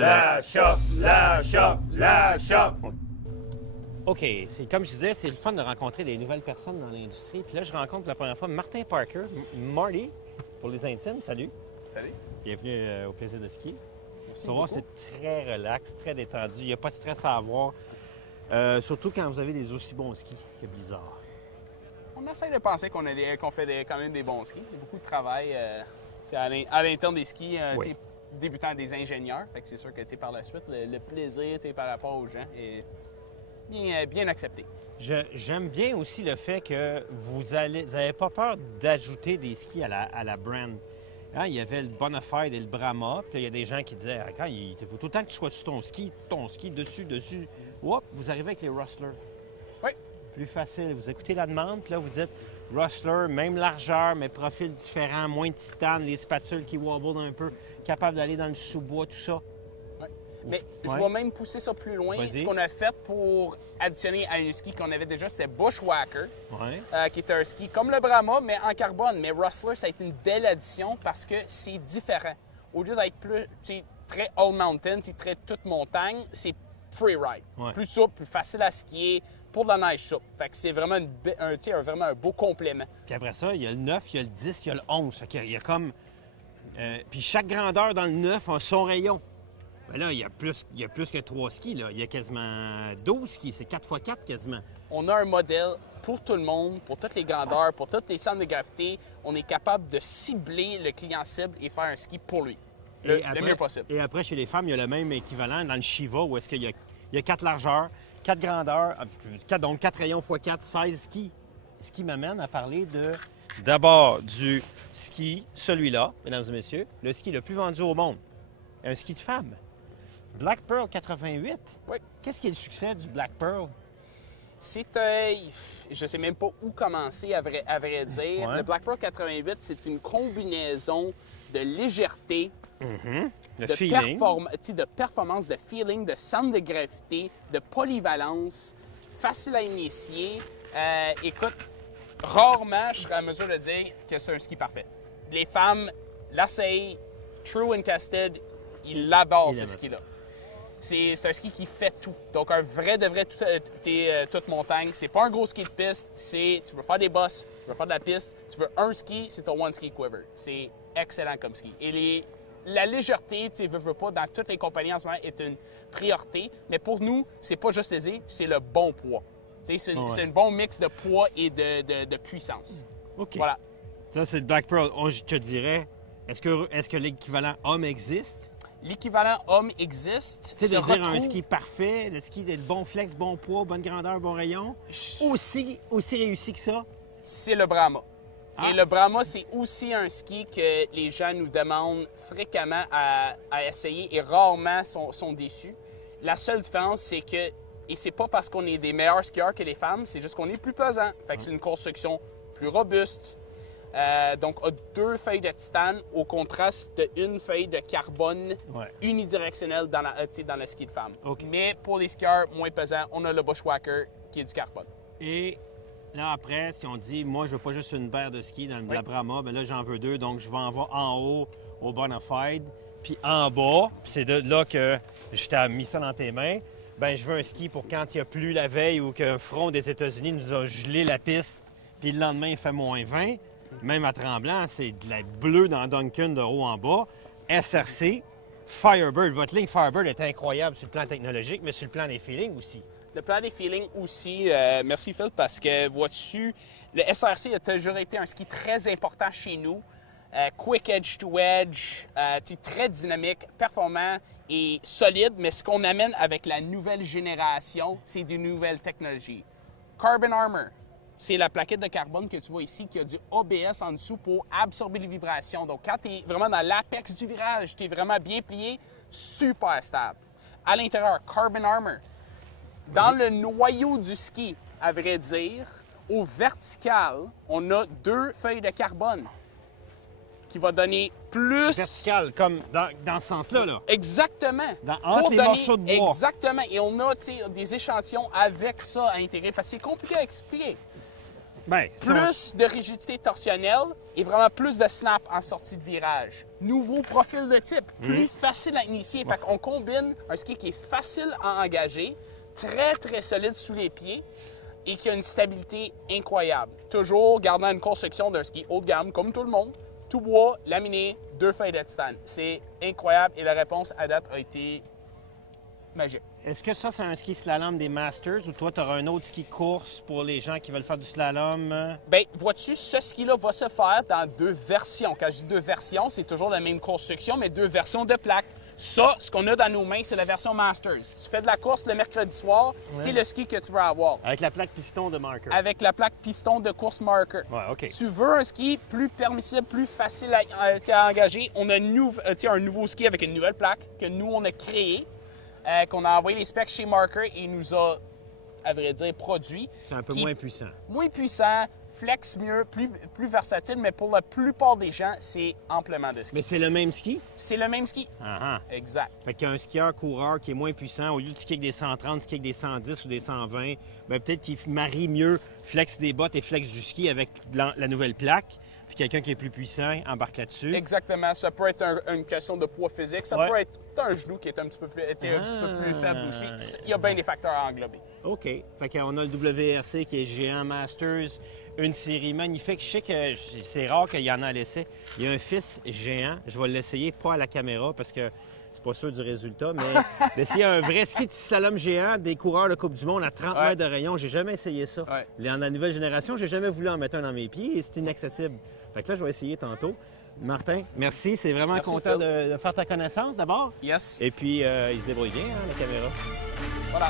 La shop. OK, c'est comme je disais, c'est le fun de rencontrer des nouvelles personnes dans l'industrie. Puis là, je rencontre pour la première fois Martin Parker, Marty, pour les intimes. Salut. Salut. Bienvenue au plaisir de ski. Merci Tu vas voir, beaucoup. c'est très relax, très détendu. Il n'y a pas de stress à avoir. Surtout quand vous avez des aussi bons skis que Blizzard. On essaie de penser qu'on fait quand même des bons skis. Il y a beaucoup de travail à l'interne des skis, Oui. débutant des ingénieurs. Fait que c'est sûr que par la suite, le plaisir par rapport aux gens est bien accepté. J'aime bien aussi le fait que vous n'avez pas peur d'ajouter des skis à la brand. Hein, il y avait le Bonafide et le Brahma, puis il y a des gens qui disaient « il faut tout le temps que tu sois sur ton ski, dessus. » Hop, vous arrivez avec les Rustlers. Oui. Plus facile. Vous écoutez la demande, puis là, vous dites Rustler, même largeur, mais profil différent, moins de titane, les spatules qui wobblent un peu, capable d'aller dans le sous-bois, tout ça. Mais je Ouais. vais même pousser ça plus loin. Vas-y. Ce qu'on a fait pour additionner à un ski qu'on avait déjà, c'était Bushwhacker, Ouais. qui est un ski comme le Brahma, mais en carbone. Mais Rustler, ça a été une belle addition parce que c'est différent. Au lieu d'être plus très all mountain, très toute montagne, c'est free ride. Ouais. Plus souple, plus facile à skier, pour de la neige souple. Fait que c'est vraiment, vraiment un beau complément. Puis après ça, il y a le 9, il y a le 10, il y a le 11. Fait qu'il y a comme... puis chaque grandeur dans le 9 a son rayon. Ben là, il y a plus que 3 skis, là. Il y a quasiment 12 skis. C'est 4x4 quasiment. On a un modèle pour tout le monde, pour toutes les grandeurs, pour tous les centres de gravité. On est capable de cibler le client cible et faire un ski pour lui. Le mieux possible. Et après, chez les femmes, il y a le même équivalent dans le Shiva, où est-ce qu'il y a 4 largeurs, 4 grandeurs, donc 4 rayons x 4, 16 skis. Ce qui m'amène à parler d'abord du ski, celui-là, mesdames et messieurs, le ski le plus vendu au monde. Un ski de femme. Black Pearl 88. Oui. Qu'est-ce qui est le succès du Black Pearl? C'est je sais même pas où commencer, à vrai dire. Ouais. Le Black Pearl 88, c'est une combinaison de légèreté, Le de, feeling. de performance, de feeling, de centre de gravité, de polyvalence, facile à initier. Écoute, rarement je serais à mesure de dire que c'est un ski parfait. Les femmes l'essayent, true and tested, ils l'adorent ce ski-là. C'est un ski qui fait tout. Donc, un vrai de vrai toute montagne. C'est pas un gros ski de piste. Tu veux faire des bosses, tu veux faire de la piste, tu veux un ski, c'est ton one ski quiver. C'est excellent comme ski. Et la légèreté, tu veux pas, dans toutes les compagnies en ce moment, est une priorité. Mais pour nous, c'est pas juste léger, c'est le bon poids. C'est un bon mix de poids et de puissance. OK. Voilà. Ça, c'est le Black Pearl. Je te dirais, est-ce que l'équivalent homme existe? L'équivalent homme existe. Tu sais, de se dire un retrouve- ski parfait, le ski de bon flex, bon poids, bonne grandeur, bon rayon, aussi réussi que ça? C'est le Brahma. Ah. Et le Brahma, c'est aussi un ski que les gens nous demandent fréquemment à essayer et rarement sont déçus. La seule différence, c'est que, et c'est pas parce qu'on est des meilleurs skieurs que les femmes, c'est juste qu'on est plus pesant. Fait que c'est une construction plus robuste. Donc, a 2 feuilles de titane au contraste d'une feuille de carbone unidirectionnelle dans le ski de femme. OK. Mais pour les skieurs moins pesants, on a le Bushwhacker qui est du carbone. Et là, après, si on dit, moi, je veux pas juste une paire de ski dans le la Brahma, bien là, j'en veux 2, donc je vais en voir en haut au Bonafide, puis en bas, puis c'est de là que je t'ai mis ça dans tes mains, bien, je veux un ski pour quand il y a plu la veille ou qu'un front des États-Unis nous a gelé la piste, puis le lendemain, il fait moins 20. Même à Tremblant, c'est de la bleue dans Duncan de haut en bas. SRC, Firebird. Votre ligne Firebird est incroyable sur le plan technologique, mais sur le plan des feelings aussi. Le plan des feelings aussi, merci Phil, parce que vois-tu, le SRC a toujours été un ski très important chez nous. Quick edge to edge, très dynamique, performant et solide, mais ce qu'on amène avec la nouvelle génération, c'est des nouvelles technologies. Carbon Armor, c'est la plaquette de carbone que tu vois ici qui a du ABS en dessous pour absorber les vibrations. Donc, quand tu es vraiment dans l'apex du virage, tu es vraiment bien plié, super stable. À l'intérieur, Carbon Armor. Dans le noyau du ski, à vrai dire, au vertical, on a 2 feuilles de carbone qui va donner plus... Vertical, comme dans ce sens-là, là. Exactement. Entre Pour les donner- morceaux de bois. Exactement. Et on a des échantillons avec ça à intégrer parce que c'est compliqué à expliquer. Ben, Plus de rigidité torsionnelle et vraiment plus de snap en sortie de virage. Nouveau profil de type, plus facile à initier. Fait qu'on combine un ski qui est facile à engager, très, très solide sous les pieds et qui a une stabilité incroyable. Toujours gardant une construction d'un ski haut de gamme, comme tout le monde. Tout bois, laminé, 2 feuilles de titane. C'est incroyable et la réponse à date a été magique. Est-ce que ça, c'est un ski slalom des Masters ou toi, tu auras un autre ski course pour les gens qui veulent faire du slalom? Bien, vois-tu, ce ski-là va se faire dans 2 versions. Quand je dis 2 versions, c'est toujours la même construction, mais 2 versions de plaques. Ça, ce qu'on a dans nos mains, c'est la version Masters. Tu fais de la course le mercredi soir, c'est le ski que tu veux avoir. Avec la plaque piston de marker. Avec la plaque piston de course marker. Ouais, OK. Tu veux un ski plus permissible, plus facile à engager. On a un nouveau ski avec une nouvelle plaque que nous, on a créé, qu'on a envoyé les specs chez Marker et il nous a, à vrai dire, produit. C'est un peu moins puissant. Moins puissant, flex mieux, plus versatile, mais pour la plupart des gens, c'est amplement de ski. Mais c'est le même ski? C'est le même ski. Exact. Fait qu'un skieur-coureur qui est moins puissant, au lieu de skier avec des 130, skier avec des 110 ou des 120, bien, peut-être qu'il marie mieux flex des bottes et flex du ski avec la nouvelle plaque. Puis quelqu'un qui est plus puissant embarque là-dessus. Exactement. Ça peut être une question de poids physique. Ça peut être un genou qui est un petit peu plus faible aussi. Il y a bien des facteurs à englober. OK. Fait qu'on a le WRC qui est géant Masters, une série magnifique. Je sais que c'est rare qu'il y en a à l'essai. Il y a un fils géant. Je vais l'essayer, pas à la caméra parce que c'est pas sûr du résultat, mais d'essayer un vrai ski de slalom géant des coureurs de Coupe du Monde à 30 mètres de rayon. J'ai jamais essayé ça. Dans la nouvelle génération, j'ai jamais voulu en mettre un dans mes pieds et c'est inaccessible. Fait que là, je vais essayer tantôt. Martin, merci. C'est vraiment content de faire ta connaissance d'abord. Yes. Et puis, il se débrouille bien, hein, la caméra. Voilà.